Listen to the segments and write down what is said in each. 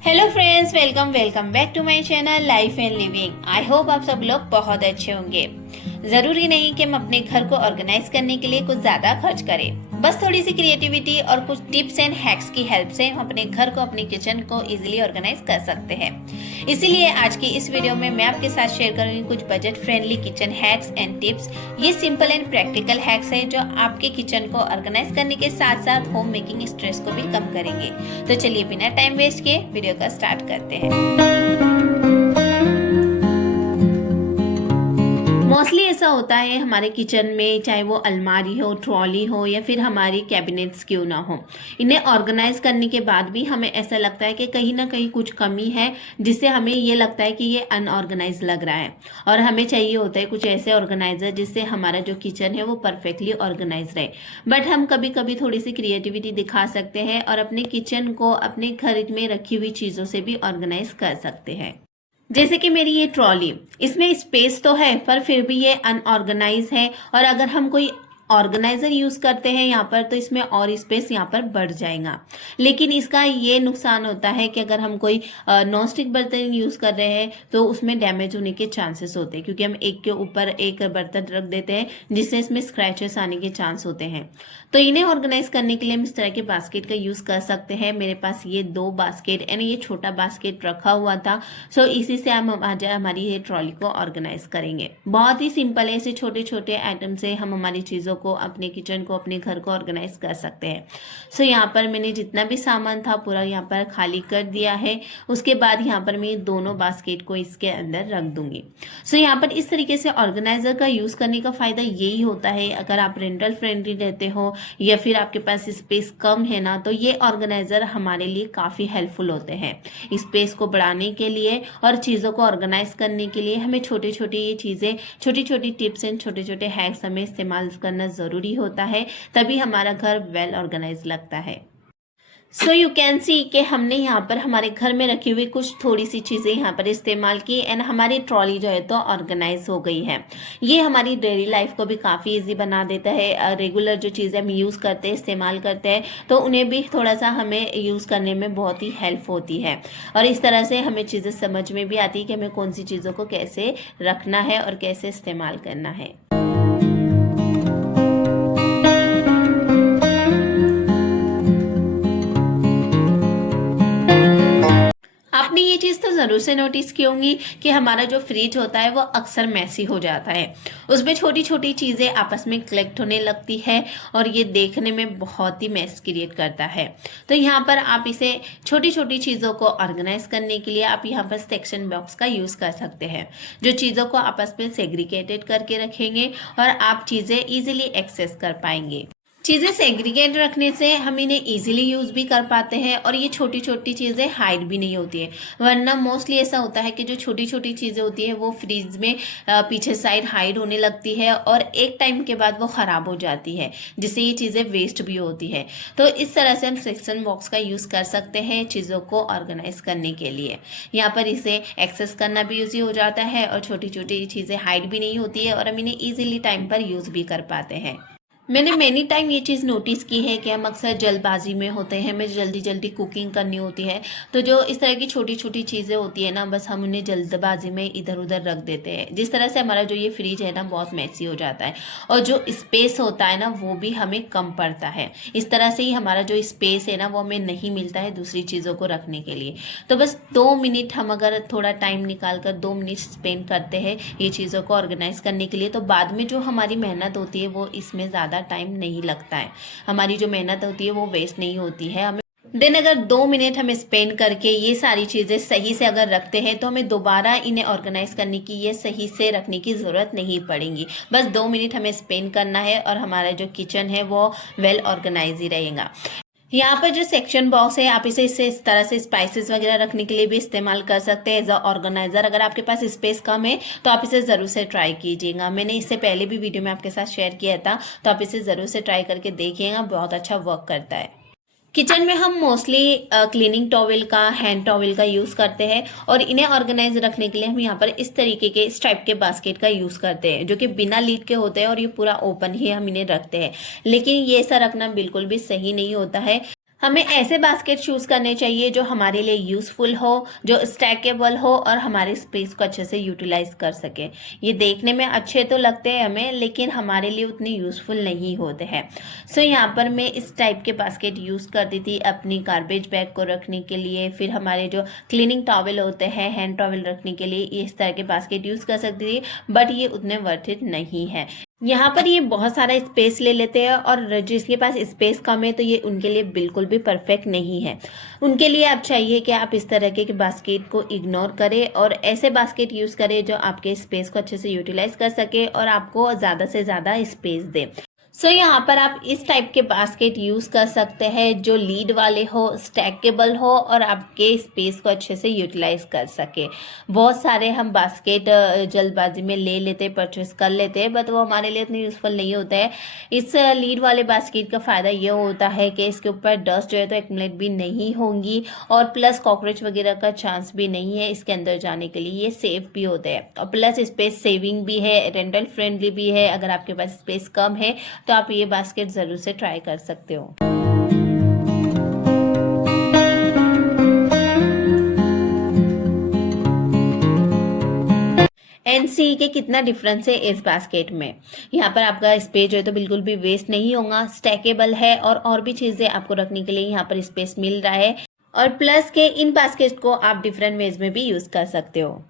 Hello friends, welcome back to my channel life and living. I hope आप सब लोग बहुत अच्छे होंगे। जरूरी नहीं कि हम अपने घर को ऑर्गेनाइज करने के लिए कुछ ज्यादा खर्च करें, बस थोड़ी सी क्रिएटिविटी और कुछ टिप्स एंड हैक्स की हेल्प से हम अपने घर को, अपने किचन को इजीली ऑर्गेनाइज कर सकते हैं। इसीलिए आज की इस वीडियो में मैं आपके साथ शेयर करूंगी कुछ budget friendly kitchen hacks and tips. ये सिंपल एंड प्रैक्टिकल हैक्स है जो आपके किचन को ऑर्गेनाइज करने के साथ साथ होम मेकिंग स्ट्रेस को भी कम करेंगे। तो चलिए बिना टाइम वेस्ट किए वीडियो का स्टार्ट करते हैं। मोस्टली ऐसा होता है हमारे किचन में, चाहे वो अलमारी हो, ट्रॉली हो या फिर हमारी कैबिनेट्स क्यों ना हो, इन्हें ऑर्गेनाइज करने के बाद भी हमें ऐसा लगता है कि कहीं ना कहीं कुछ कमी है, जिससे हमें ये लगता है कि ये अनऑर्गेनाइज लग रहा है और हमें चाहिए होता है कुछ ऐसे ऑर्गेनाइजर जिससे हमारा जो किचन है वो परफेक्टली ऑर्गेनाइज रहे। बट हम कभी कभी थोड़ी सी क्रिएटिविटी दिखा सकते हैं और अपने किचन को अपने घर में रखी हुई चीज़ों से भी ऑर्गेनाइज कर सकते हैं। जैसे कि मेरी ये ट्रॉली, इसमें स्पेस तो है पर फिर भी ये अनऑर्गेनाइज है, और अगर हम कोई ऑर्गेनाइजर यूज करते हैं यहाँ पर तो इसमें और स्पेस यहाँ पर बढ़ जाएगा। लेकिन इसका ये नुकसान होता है कि अगर हम कोई नॉन स्टिक बर्तन यूज कर रहे हैं तो उसमें डैमेज होने के चांसेस होते हैं, क्योंकि हम एक के ऊपर एक बर्तन रख देते हैं जिससे इसमें स्क्रैचेस आने के चांस होते हैं। तो इन्हें ऑर्गेनाइज करने के लिए हम इस तरह के बास्केट का यूज कर सकते हैं। मेरे पास ये 2 बास्केट यानी ये छोटा बास्केट रखा हुआ था, सो इसी से हम आज हमारी ये ट्रॉली को ऑर्गेनाइज करेंगे। बहुत ही सिंपल है, ऐसे छोटे छोटे आइटम से हम हमारी चीजों को, अपने किचन को, अपने घर को ऑर्गेनाइज कर सकते हैं। सो यहाँ पर मैंने जितना भी सामान था पूरा यहाँ पर खाली कर दिया है। उसके बाद यहाँ पर मैं दोनों बास्केट को इसके अंदर रख दूंगी। सो यहाँ पर इस तरीके से ऑर्गेनाइजर का यूज करने का फायदा यही होता है, अगर आप रेंटल फ्रेंडली रहते हो या फिर आपके पास स्पेस कम है ना, तो ये ऑर्गेनाइजर हमारे लिए काफी हेल्पफुल होते हैं स्पेस को बढ़ाने के लिए और चीजों को ऑर्गेनाइज करने के लिए। हमें छोटी छोटी ये चीजें, छोटी छोटी टिप्स एंड छोटे छोटे हैक्स हमें इस्तेमाल करना जरूरी होता है, तभी हमारा घर वेल ऑर्गेनाइज लगता है। सो यू कैन सी कि हमने यहाँ पर हमारे घर में रखी हुई कुछ थोड़ी सी चीज़ें यहाँ पर इस्तेमाल की एंड हमारी ट्रॉली जो है तो ऑर्गेनाइज हो गई है। ये हमारी डेली लाइफ को भी काफ़ी इजी बना देता है। रेगुलर जो चीज़ें हम यूज़ करते हैं, इस्तेमाल करते हैं, तो उन्हें भी थोड़ा सा हमें यूज़ करने में बहुत ही हेल्प होती है। और इस तरह से हमें चीज़ें समझ में भी आती है कि हमें कौन सी चीज़ों को कैसे रखना है और कैसे इस्तेमाल करना है। आपने ये चीज़ तो ज़रूर से नोटिस की होंगी कि हमारा जो फ्रिज होता है वो अक्सर मैसी हो जाता है। उसमें छोटी छोटी चीज़ें आपस में कलेक्ट होने लगती है और ये देखने में बहुत ही मैस क्रिएट करता है। तो यहाँ पर आप इसे, छोटी छोटी चीज़ों को ऑर्गेनाइज करने के लिए आप यहाँ पर सेक्शन बॉक्स का यूज़ कर सकते हैं, जो चीज़ों को आपस में सेग्रीगेटेड करके रखेंगे और आप चीज़ें ईजिली एक्सेस कर पाएंगे। चीज़ें सेग्रीगेट रखने से हम इन्हें इजीली यूज़ भी कर पाते हैं और ये छोटी छोटी चीज़ें हाइड भी नहीं होती है। वरना मोस्टली ऐसा होता है कि जो छोटी छोटी चीज़ें होती है वो फ्रिज में पीछे साइड हाइड होने लगती है और एक टाइम के बाद वो ख़राब हो जाती है, जिससे ये चीज़ें वेस्ट भी होती है। तो इस तरह से हम सेक्शन बॉक्स का यूज़ कर सकते हैं चीज़ों को ऑर्गेनाइज करने के लिए। यहाँ पर इसे एक्सेस करना भी ईजी हो जाता है और छोटी छोटी चीज़ें हाइड भी नहीं होती है और हम इन्हें ईजिली टाइम पर यूज़ भी कर पाते हैं। मैंने मैनी टाइम ये चीज़ नोटिस की है कि हम अक्सर जल्दबाजी में होते हैं, हमें जल्दी जल्दी कुकिंग करनी होती है, तो जो इस तरह की छोटी छोटी चीज़ें होती है ना, बस हम उन्हें जल्दबाजी में इधर उधर रख देते हैं, जिस तरह से हमारा जो ये फ्रिज है ना बहुत मैसी हो जाता है और जो स्पेस होता है ना वो भी हमें कम पड़ता है। इस तरह से ही हमारा जो स्पेस है ना वो हमें नहीं मिलता है दूसरी चीज़ों को रखने के लिए। तो बस 2 मिनट हम अगर थोड़ा टाइम निकाल कर 2 मिनट स्पेंड करते हैं ये चीज़ों को ऑर्गेनाइज करने के लिए, तो बाद में जो हमारी मेहनत होती है वो इसमें ज़्यादा टाइम नहीं लगता है। हमारी जो मेहनत होती है वो वेस्ट नहीं होती है। हमें देन अगर 2 मिनट हमें स्पेंड करके ये सारी चीज़ें सही से अगर रखते हैं तो हमें दोबारा इन्हें ऑर्गेनाइज करने की, ये सही से रखने की ज़रूरत नहीं पड़ेगी। बस 2 मिनट हमें स्पेंड करना है और हमारा जो किचन है वो वेल ऑर्गेनाइज ही रहेगा। यहाँ पर जो सेक्शन बॉक्स है आप इसे इस तरह से स्पाइसेस वगैरह रखने के लिए भी इस्तेमाल कर सकते हैं एज अ ऑर्गेनाइजर। अगर आपके पास स्पेस कम है तो आप इसे ज़रूर से ट्राई कीजिएगा। मैंने इससे पहले भी वीडियो में आपके साथ शेयर किया था, तो आप इसे ज़रूर से ट्राई करके देखिएगा, बहुत अच्छा वर्क करता है। किचन में हम मोस्टली क्लीनिंग टॉवेल का, हैंड टॉवेल का यूज़ करते हैं और इन्हें ऑर्गेनाइज रखने के लिए हम यहाँ पर इस तरीके के, इस टाइप के बास्केट का यूज़ करते हैं जो कि बिना लीड के होते हैं और ये पूरा ओपन ही हम इन्हें रखते हैं। लेकिन ये ऐसा रखना बिल्कुल भी सही नहीं होता है। हमें ऐसे बास्केट चूज करने चाहिए जो हमारे लिए यूजफुल हो, जो स्टैकेबल हो और हमारे स्पेस को अच्छे से यूटिलाइज कर सके। ये देखने में अच्छे तो लगते हैं हमें, लेकिन हमारे लिए उतनी यूजफुल नहीं होते हैं। सो यहाँ पर मैं इस टाइप के बास्केट यूज करती थी अपनी गार्बेज बैग को रखने के लिए, फिर हमारे जो क्लीनिंग टॉवल होते हैं, हैंड टॉवल रखने के लिए इस तरह के बास्केट यूज कर सकती थी, बट ये उतने वर्थ इट नहीं है। यहाँ पर ये बहुत सारा स्पेस ले लेते हैं और जिसके पास स्पेस कम है तो ये उनके लिए बिल्कुल भी परफेक्ट नहीं है। उनके लिए आप चाहिए कि आप इस तरह के बास्केट को इग्नोर करें और ऐसे बास्केट यूज़ करें जो आपके स्पेस को अच्छे से यूटिलाइज कर सके और आपको ज़्यादा से ज़्यादा स्पेस दे। सो यहाँ पर आप इस टाइप के बास्केट यूज़ कर सकते हैं जो लीड वाले हो, स्टैकेबल हो और आपके स्पेस को अच्छे से यूटिलाइज कर सके। बहुत सारे हम बास्केट जल्दबाजी में ले लेते, परचेस कर लेते हैं, बट वो हमारे लिए इतने यूज़फुल नहीं होता है। इस लीड वाले बास्केट का फ़ायदा ये होता है कि इसके ऊपर डस्ट जो है तो एक्युमुलेट भी नहीं होंगी और प्लस कॉकरोच वगैरह का चांस भी नहीं है इसके अंदर जाने के लिए। ये सेफ भी होते हैं और प्लस स्पेस सेविंग भी है, रेंटल फ्रेंडली भी है। अगर आपके पास स्पेस कम है तो आप ये बास्केट ज़रूर से ट्राई कर सकते हो। एंड सी के कितना डिफरेंस है इस बास्केट में। यहाँ पर आपका स्पेस जो है तो बिल्कुल भी वेस्ट नहीं होगा, स्टैकेबल है और भी चीज़ें आपको रखने के लिए यहाँ पर स्पेस मिल रहा है। और प्लस के इन बास्केट को आप डिफरेंट वेज में भी यूज़ कर सकते हो।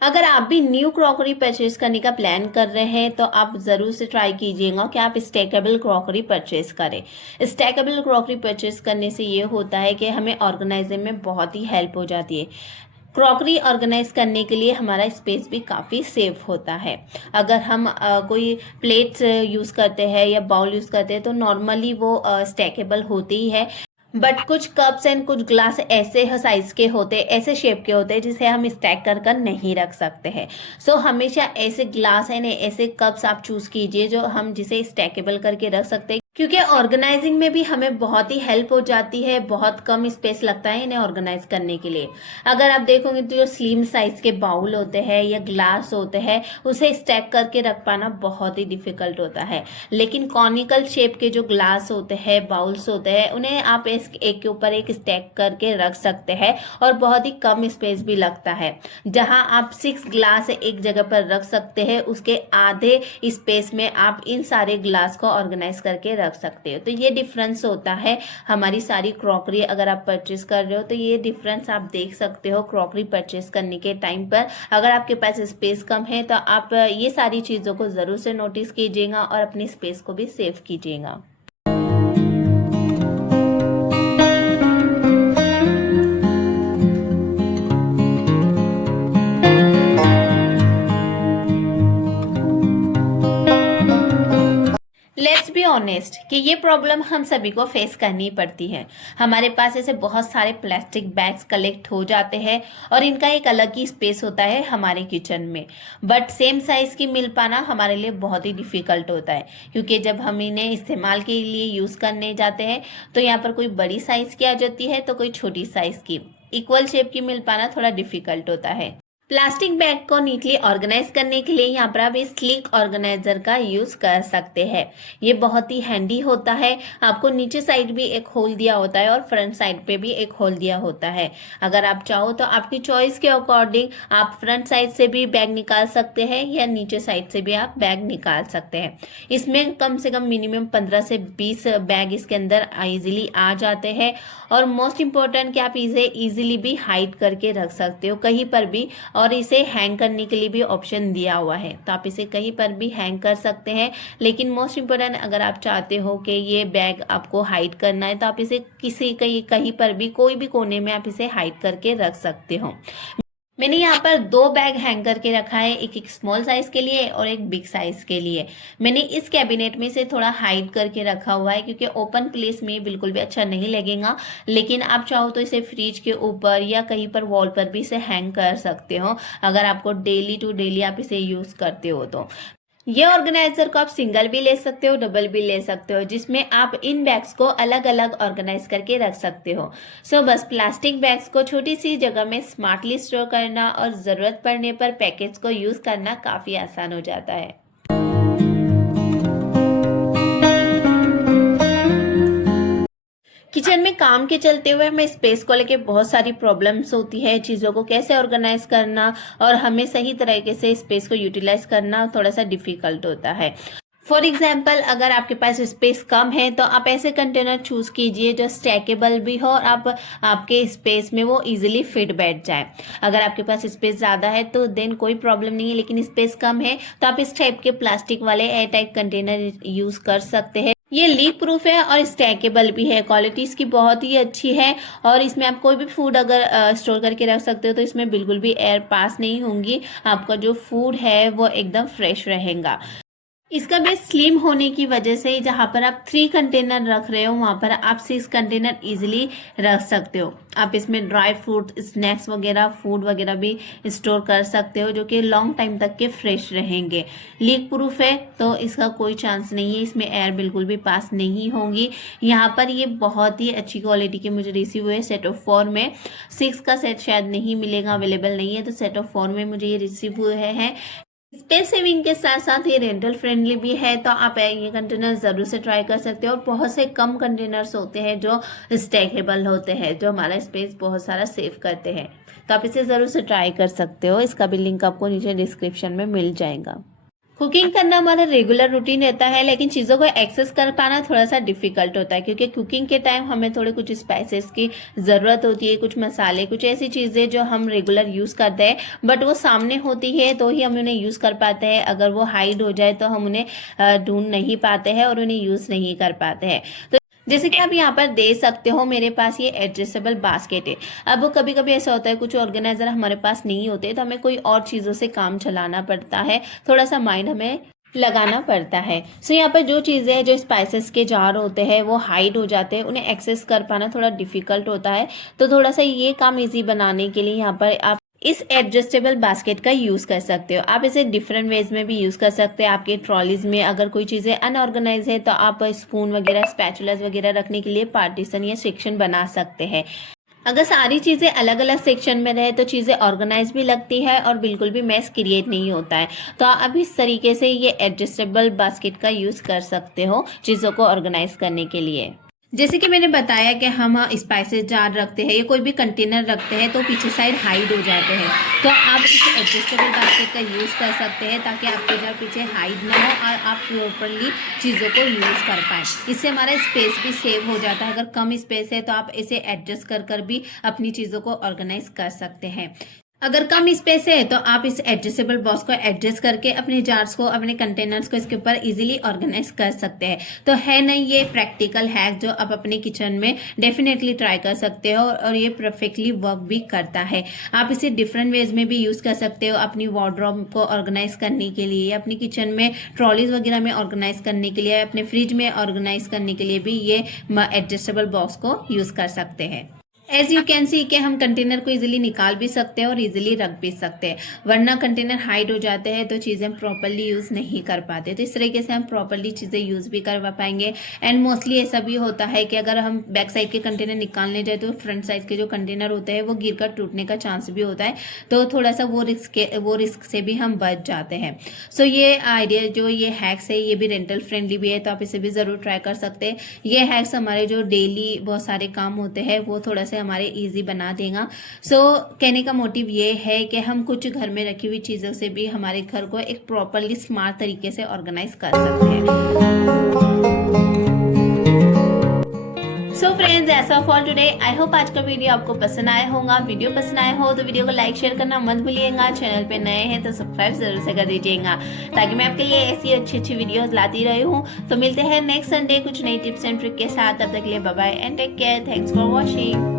अगर आप भी न्यू क्रॉकरी परचेज करने का प्लान कर रहे हैं तो आप ज़रूर से ट्राई कीजिएगा कि आप स्टैकेबल क्रॉकरी परचेज करें। स्टैकेबल क्रॉकरी परचेज करने से ये होता है कि हमें ऑर्गेनाइजिंग में बहुत ही हेल्प हो जाती है। क्रॉकरी ऑर्गेनाइज करने के लिए हमारा स्पेस भी काफ़ी सेफ होता है। अगर हम कोई प्लेट्स यूज़ करते हैं या बाउल यूज़ करते हैं तो नॉर्मली वो स्टैकेबल होते ही है, बट कुछ कप्स एंड कुछ ग्लास ऐसे साइज के होते हैं, ऐसे शेप के होते हैं जिसे हम स्टैक कर कर नहीं रख सकते हैं। सो हमेशा ऐसे ग्लास एंड ऐसे कप्स आप चूज कीजिए जो हम जिसे स्टैकेबल करके रख सकते हैं, क्योंकि ऑर्गेनाइजिंग में भी हमें बहुत ही हेल्प हो जाती है। बहुत कम स्पेस लगता है इन्हें ऑर्गेनाइज करने के लिए। अगर आप देखोगे तो जो स्लिम साइज के बाउल होते हैं या ग्लास होते हैं उसे स्टैक करके रख पाना बहुत ही डिफिकल्ट होता है, लेकिन कॉनिकल शेप के जो ग्लास होते हैं, बाउल्स होते हैं, उन्हें आप एक के ऊपर एक स्टैक करके रख सकते हैं और बहुत ही कम स्पेस भी लगता है। जहां आप 6 ग्लास एक जगह पर रख सकते हैं, उसके आधे स्पेस में आप इन सारे ग्लास को ऑर्गेनाइज करके रख सकते हो। तो ये डिफरेंस होता है हमारी सारी क्रॉकरी अगर आप परचेस कर रहे हो तो ये डिफरेंस आप देख सकते हो क्रॉकरी परचेस करने के टाइम पर। अगर आपके पास स्पेस कम है तो आप ये सारी चीज़ों को ज़रूर से नोटिस कीजिएगा और अपनी स्पेस को भी सेव कीजिएगा। लेट्स बी ऑनेस्ट कि ये प्रॉब्लम हम सभी को फेस करनी पड़ती है। हमारे पास ऐसे बहुत सारे प्लास्टिक बैग्स कलेक्ट हो जाते हैं और इनका एक अलग ही स्पेस होता है हमारे किचन में, बट सेम साइज की मिल पाना हमारे लिए बहुत ही डिफिकल्ट होता है, क्योंकि जब हम इन्हें इस्तेमाल के लिए यूज़ करने जाते हैं तो यहाँ पर कोई बड़ी साइज की आ जाती है तो कोई छोटी साइज की। इक्वल शेप की मिल पाना थोड़ा डिफिकल्ट होता है। प्लास्टिक बैग को नीटली ऑर्गेनाइज करने के लिए यहाँ पर आप इस स्लिक ऑर्गेनाइजर का यूज कर सकते हैं। ये बहुत ही हैंडी होता है। आपको नीचे साइड भी एक होल दिया होता है और फ्रंट साइड पे भी एक होल दिया होता है। अगर आप चाहो तो आपकी चॉइस के अकॉर्डिंग आप फ्रंट साइड से भी बैग निकाल सकते हैं या नीचे साइड से भी आप बैग निकाल सकते हैं। इसमें कम से कम मिनिमम 15 से 20 बैग इसके अंदर इजीली आ जाते हैं और मोस्ट इम्पोर्टेंट कि आप इसे इजीली भी हाइड करके रख सकते हो कहीं पर भी, और इसे हैंग करने के लिए भी ऑप्शन दिया हुआ है तो आप इसे कहीं पर भी हैंग कर सकते हैं। लेकिन मोस्ट इम्पोर्टेंट अगर आप चाहते हो कि ये बैग आपको हाइड करना है तो आप इसे कहीं पर भी कोई भी कोने में आप इसे हाइड करके रख सकते हो। मैंने यहाँ पर 2 बैग हैंग करके रखा है, एक स्मॉल साइज के लिए और एक बिग साइज के लिए। मैंने इस कैबिनेट में से थोड़ा हाइड करके रखा हुआ है क्योंकि ओपन प्लेस में बिल्कुल भी अच्छा नहीं लगेगा, लेकिन आप चाहो तो इसे फ्रिज के ऊपर या कहीं पर वॉल पर भी इसे हैंग कर सकते हो अगर आपको डेली टू डेली आप इसे यूज करते हो तो। ये ऑर्गेनाइजर को आप सिंगल भी ले सकते हो, डबल भी ले सकते हो, जिसमें आप इन बैग्स को अलग अलग ऑर्गेनाइज करके रख सकते हो। सो बस प्लास्टिक बैग्स को छोटी सी जगह में स्मार्टली स्टोर करना और ज़रूरत पड़ने पर पैकेज को यूज़ करना काफ़ी आसान हो जाता है। किचन में काम के चलते हुए हमें स्पेस को लेके बहुत सारी प्रॉब्लम्स होती है, चीज़ों को कैसे ऑर्गेनाइज करना और हमें सही तरीके से स्पेस को यूटिलाइज करना थोड़ा सा डिफिकल्ट होता है। फॉर एग्जाम्पल, अगर आपके पास स्पेस कम है तो आप ऐसे कंटेनर चूज कीजिए जो स्टैकेबल भी हो और आपके स्पेस में वो इजीली फिट बैठ जाए। अगर आपके पास स्पेस ज़्यादा है तो देन कोई प्रॉब्लम नहीं है, लेकिन स्पेस कम है तो आप इस टाइप के प्लास्टिक वाले एयर टाइट कंटेनर यूज़ कर सकते हैं। ये लीक प्रूफ है और स्टैकेबल भी है, क्वालिटी इसकी बहुत ही अच्छी है और इसमें आप कोई भी फूड अगर स्टोर करके रख सकते हो तो इसमें बिल्कुल भी एयर पास नहीं होंगी, आपका जो फूड है वो एकदम फ्रेश रहेगा। इसका बेस स्लिम होने की वजह से जहाँ पर आप 3 कंटेनर रख रहे हो वहाँ पर आप 6 कंटेनर इजीली रख सकते हो। आप इसमें ड्राई फ्रूट, स्नैक्स वगैरह, फूड वगैरह भी स्टोर कर सकते हो जो कि लॉन्ग टाइम तक के फ्रेश रहेंगे। लीक प्रूफ है तो इसका कोई चांस नहीं है, इसमें एयर बिल्कुल भी पास नहीं होंगी। यहाँ पर ये बहुत ही अच्छी क्वालिटी के मुझे रिसीव हुए सेट ऑफ 4 में। 6 का सेट शायद नहीं मिलेगा, अवेलेबल नहीं है, तो सेट ऑफ 4 में मुझे ये रिसीव हुए हैं। स्पेस सेविंग के साथ साथ ये रेंटल फ्रेंडली भी है, तो आप ये कंटेनर ज़रूर से ट्राई कर सकते हो। और बहुत से कम कंटेनर्स होते हैं जो स्टैकेबल होते हैं, जो हमारा स्पेस बहुत सारा सेव करते हैं, तो आप इसे ज़रूर से ट्राई कर सकते हो। इसका भी लिंक आपको नीचे डिस्क्रिप्शन में मिल जाएगा। कुकिंग करना हमारा रेगुलर रूटीन रहता है, लेकिन चीज़ों को एक्सेस कर पाना थोड़ा सा डिफिकल्ट होता है, क्योंकि कुकिंग के टाइम हमें थोड़े कुछ स्पाइसेस की ज़रूरत होती है, कुछ मसाले, कुछ ऐसी चीज़ें जो हम रेगुलर यूज़ करते हैं बट वो सामने होती है तो ही हम उन्हें यूज़ कर पाते हैं। अगर वो हाइड हो जाए तो हम उन्हें ढूंढ नहीं पाते हैं और उन्हें यूज़ नहीं कर पाते हैं। तो जैसे कि आप यहाँ पर दे सकते हो, मेरे पास ये एडजस्टेबल बास्केट है। अब कभी कभी ऐसा होता है कुछ ऑर्गेनाइजर हमारे पास नहीं होते तो हमें कोई और चीज़ों से काम चलाना पड़ता है, थोड़ा सा माइंड हमें लगाना पड़ता है। सो यहाँ पर जो चीज़ें हैं, जो स्पाइसेस के जार होते हैं वो हाइड हो जाते हैं, उन्हें एक्सेस कर पाना थोड़ा डिफिकल्ट होता है। तो थोड़ा सा ये काम ईजी बनाने के लिए यहाँ पर आप इस एडजस्टेबल बास्केट का यूज़ कर सकते हो। आप इसे डिफरेंट वेज में भी यूज़ कर सकते हैं। आपके ट्रॉलीज में अगर कोई चीज़ें अनऑर्गेनाइज है तो आप स्पून वगैरह, स्पैचुलास वगैरह रखने के लिए पार्टीशन या सेक्शन बना सकते हैं। अगर सारी चीज़ें अलग अलग सेक्शन में रहे तो चीज़ें ऑर्गेनाइज भी लगती है और बिल्कुल भी मैस क्रिएट नहीं होता है। तो आप इस तरीके से ये एडजस्टेबल बास्केट का यूज़ कर सकते हो चीज़ों को ऑर्गेनाइज करने के लिए। जैसे कि मैंने बताया कि हम स्पाइसेस जार रखते हैं या कोई भी कंटेनर रखते हैं तो पीछे साइड हाइड हो जाते हैं, तो आप इस एडजस्टेबल बास्केट का यूज़ कर सकते हैं ताकि आपके जार पीछे हाइड ना हो और आप प्रॉपरली चीज़ों को यूज़ कर पाएँ। इससे हमारा स्पेस भी सेव हो जाता है। अगर कम स्पेस है तो आप इसे एडजस्ट कर भी अपनी चीज़ों को ऑर्गेनाइज कर सकते हैं। अगर कम स्पेस है तो आप इस एडजस्टेबल बॉक्स को एडजस्ट करके अपने जार्स को, अपने कंटेनर्स को इसके ऊपर इजीली ऑर्गेनाइज कर सकते हैं। तो है नहीं ये प्रैक्टिकल हैक जो आप अपने किचन में डेफिनेटली ट्राई कर सकते हो और ये परफेक्टली वर्क भी करता है। आप इसे डिफरेंट वेज में भी यूज़ कर सकते हो, अपनी वार्डरोब को ऑर्गेनाइज करने के लिए, अपनी किचन में ट्रॉलीज वगैरह में ऑर्गेनाइज करने के लिए, अपने फ्रिज में ऑर्गेनाइज करने के लिए भी ये एडजस्टेबल बॉक्स को यूज़ कर सकते हैं। एज यू कैन सी कि हम कंटेनर को इजीली निकाल भी सकते हैं और इजीली रख भी सकते हैं, वरना कंटेनर हाइड हो जाते हैं तो चीज़ें हम प्रॉपरली यूज़ नहीं कर पाते। तो इस तरीके से हम प्रॉपरली चीज़ें यूज़ भी करवा पाएंगे। एंड मोस्टली ऐसा भी होता है कि अगर हम बैक साइड के कंटेनर निकालने जाए तो फ्रंट साइड के जो कंटेनर होते हैं वो गिर कर टूटने का चांस भी होता है, तो थोड़ा सा वो रिस्क से भी हम बच जाते हैं। सो ये आइडिया, जो ये हैक्स है, ये भी रेंटल फ्रेंडली भी है, तो आप इसे भी ज़रूर ट्राई कर सकते हैं। ये हैक्स हमारे जो डेली बहुत सारे काम होते हैं वो थोड़ा सा हमारे इजी बना देगा। सो कहने का मोटिव ये है कि हम कुछ घर में रखी हुई चीज़ों से भी हमारे घर को एक प्रॉपरली स्मार्ट तरीके से ऑर्गेनाइज कर सकते हैं। सो फ्रेंड्स, ऐसा फॉर टुडे। आई होप आज का वीडियो आपको पसंद आया होगा। वीडियो पसंद आया हो तो वीडियो को लाइक शेयर करना मत भूलिएगा। चैनल पे नए हैं तो सब्सक्राइब जरूर से कर दीजिएगा ताकि मैं आपके लिए ऐसी अच्छी वीडियोस लाती रही हूँ। तो मिलते हैं नेक्स्ट संडे कुछ नई टिप्स एंड ट्रिक के साथ। तब तक के लिए bye bye and take care. Thanks for watching.